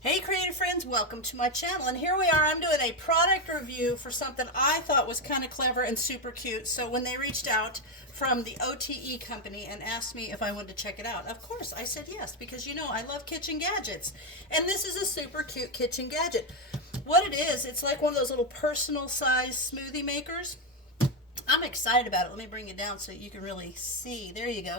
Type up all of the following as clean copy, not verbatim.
Hey creative friends, welcome to my channel, and here we are. I'm doing a product review for something I thought was kind of clever and super cute. So when they reached out from the OTE company and asked me if I wanted to check it out, of course I said yes, because you know I love kitchen gadgets, and this is a super cute kitchen gadget. What it is, it's like one of those little personal size smoothie makers. I'm excited about it. Let me bring it down so you can really see. There you go.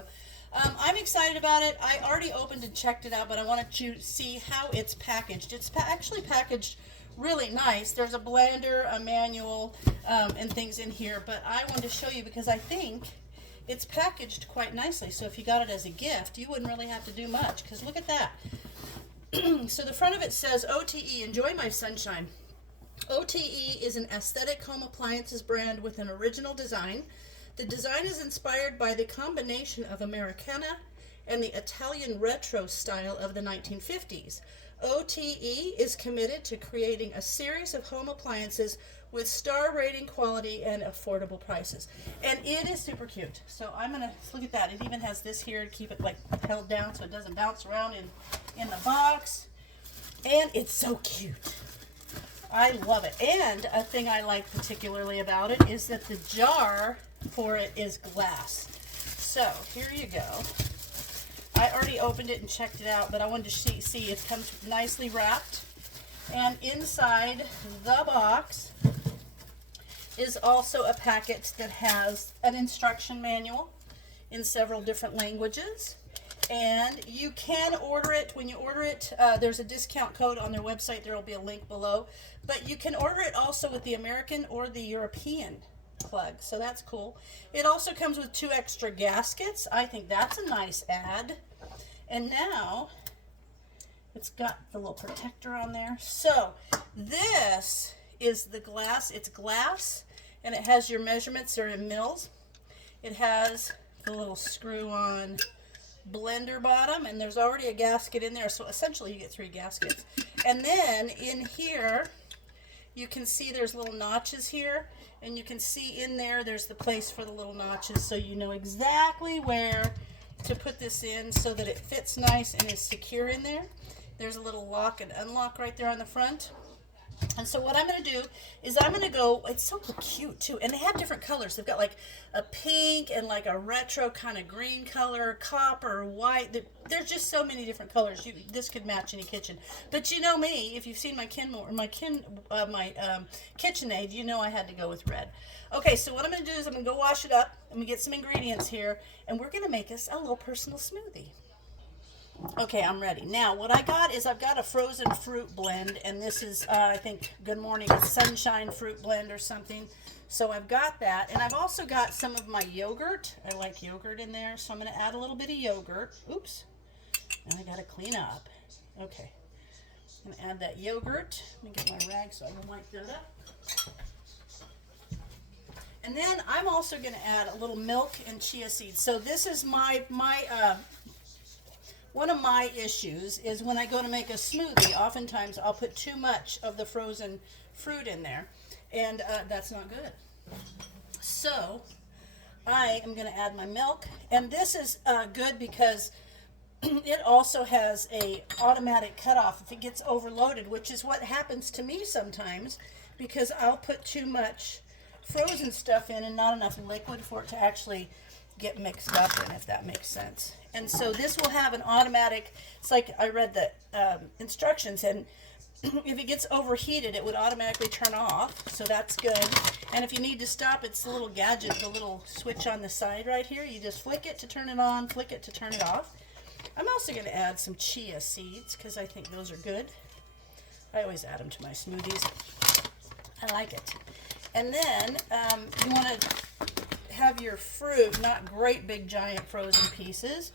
I'm excited about it. I already opened and checked it out, but I wanted to see how it's packaged. It's actually packaged really nice. There's a blender, a manual, and things in here, but I wanted to show you because I think it's packaged quite nicely. So if you got it as a gift, you wouldn't really have to do much, because look at that. So the front of it says, OTE, enjoy my sunshine. OTE is an aesthetic home appliances brand with an original design. The design is inspired by the combination of Americana and the Italian retro style of the 1950s. OTE is committed to creating a series of home appliances with star rating quality and affordable prices. And it is super cute. So I'm going to look at that. It even has this here to keep it like held down so it doesn't bounce around in the box. And it's so cute. I love it. And a thing I like particularly about it is that the jar for it is glass. So here you go. I already opened it and checked it out, but I wanted to see it comes nicely wrapped. And inside the box is also a packet that has an instruction manual in several different languages. And you can order it. When you order it, there's a discount code on their website. There will be a link below. But you can order it also with the American or the European plug, so that's cool. It also comes with 2 extra gaskets. I think that's a nice add. And now it's got the little protector on there. So this is the glass. It's glass, and it has your measurements. They're in mils. It has the little screw-on blender bottom, and there's already a gasket in there, so essentially you get 3 gaskets. And then in here you can see there's little notches here, and you can see in there there's the place for the little notches, so you know exactly where to put this in so that it fits nice and is secure in there. There's a little lock and unlock right there on the front. And so what I'm going to do is I'm going to go, it's so cute too, and they have different colors. They've got like a pink and like a retro kind of green color, copper, white. There's just so many different colors. This could match any kitchen. But you know me, if you've seen my KitchenAid, you know I had to go with red. Okay, so what I'm going to do is I'm going to go wash it up. I'm going to get some ingredients here, and we're going to make us a little personal smoothie. Okay, I'm ready. Now, what I got is I've got a frozen fruit blend, and this is, I think, Good Morning Sunshine Fruit Blend or something. So I've got that, and I've also got some of my yogurt. I like yogurt in there, so I'm going to add a little bit of yogurt. Oops. And I got to clean up. Okay. I'm going to add that yogurt. Let me get my rag so I can wipe that up. And then I'm also going to add a little milk and chia seeds. So this is one of my issues is when I go to make a smoothie, oftentimes I'll put too much of the frozen fruit in there, and that's not good. So I am going to add my milk, and this is good because it also has a automatic cutoff if it gets overloaded, which is what happens to me sometimes because I'll put too much frozen stuff in and not enough liquid for it to actually get mixed up in, if that makes sense. And so this will have an automatic, it's like I read the instructions, and if it gets overheated it would automatically turn off, so that's good. And if you need to stop, it's the little gadget, the little switch on the side right here. You just flick it to turn it on, flick it to turn it off. I'm also going to add some chia seeds because I think those are good. I always add them to my smoothies. I like it. And then you want to have your fruit, not great big giant frozen pieces,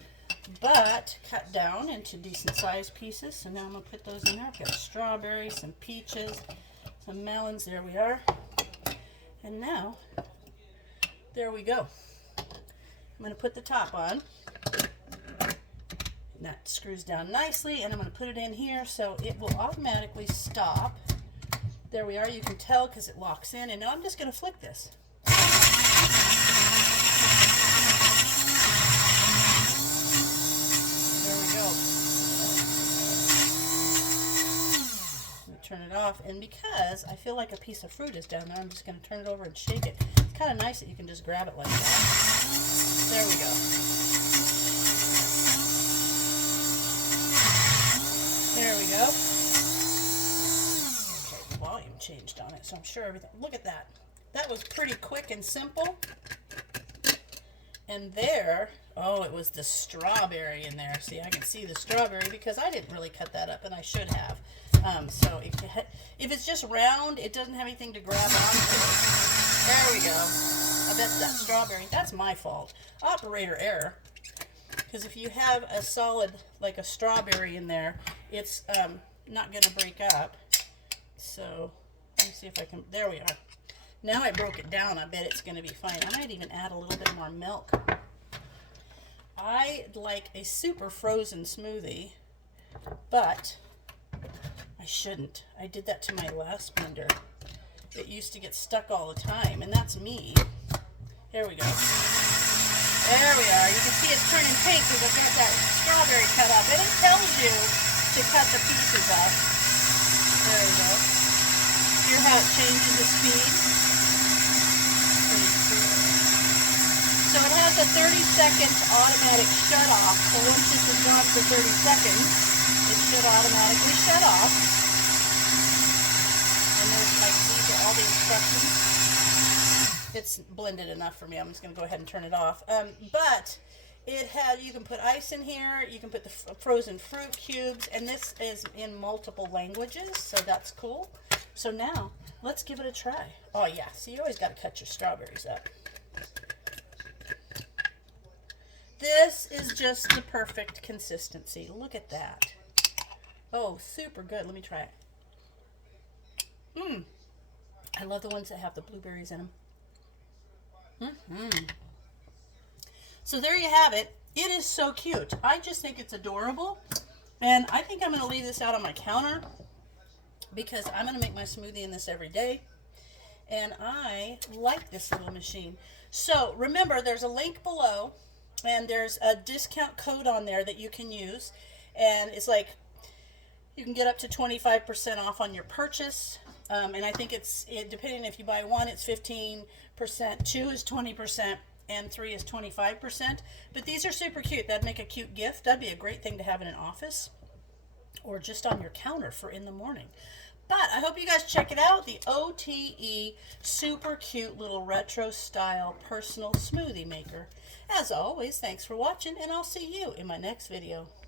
but cut down into decent sized pieces. So now I'm going to put those in there. I've got strawberries, some peaches, some melons. There we are. And now, there we go. I'm going to put the top on. And that screws down nicely, and I'm going to put it in here so it will automatically stop. There we are. You can tell because it locks in. And now I'm just going to flick this. off. And because I feel like a piece of fruit is down there, I'm just going to turn it over and shake it. It's kind of nice that you can just grab it like that. There we go. There we go. Okay, the volume changed on it, so I'm sure everything... Look at that. That was pretty quick and simple. And there, oh, it was the strawberry in there. See, I can see the strawberry because I didn't really cut that up, and I should have. So if it's just round, it doesn't have anything to grab onto. There we go. I bet that strawberry. That's my fault. Operator error. Because if you have a solid, like a strawberry in there, it's not going to break up. So let me see if I can. There we are. Now I broke it down. I bet it's going to be fine. I might even add a little bit more milk. I like a super frozen smoothie, but I shouldn't. I did that to my last blender. It used to get stuck all the time, and that's me. There we go. There we are. You can see it's turning pink because I've got that strawberry cut up. And it tells you to cut the pieces up. There you go. Hear how it changes the speed? So it has a 30-second automatic shut off. So once this is gone for 30 seconds, it should automatically shut off. And there's like these are all the instructions. It's blended enough for me. I'm just going to go ahead and turn it off. But it had, you can put ice in here. You can put the frozen fruit cubes. And this is in multiple languages. So that's cool. So now let's give it a try. Oh yeah. So you always got to cut your strawberries up. This is just the perfect consistency. Look at that. Oh, super good. Let me try it. I love the ones that have the blueberries in them. So there you have it. It is so cute. I just think it's adorable. And I think I'm going to leave this out on my counter because I'm going to make my smoothie in this every day. And I like this little machine. So remember, there's a link below. And there's a discount code on there that you can use. And it's like, you can get up to 25% off on your purchase. And I think depending if you buy one, it's 15%, 2 is 20%, and 3 is 25%. But these are super cute. That'd make a cute gift. That'd be a great thing to have in an office or just on your counter for in the morning. But I hope you guys check it out. The OTE super cute little retro style personal smoothie maker. As always, thanks for watching, and I'll see you in my next video.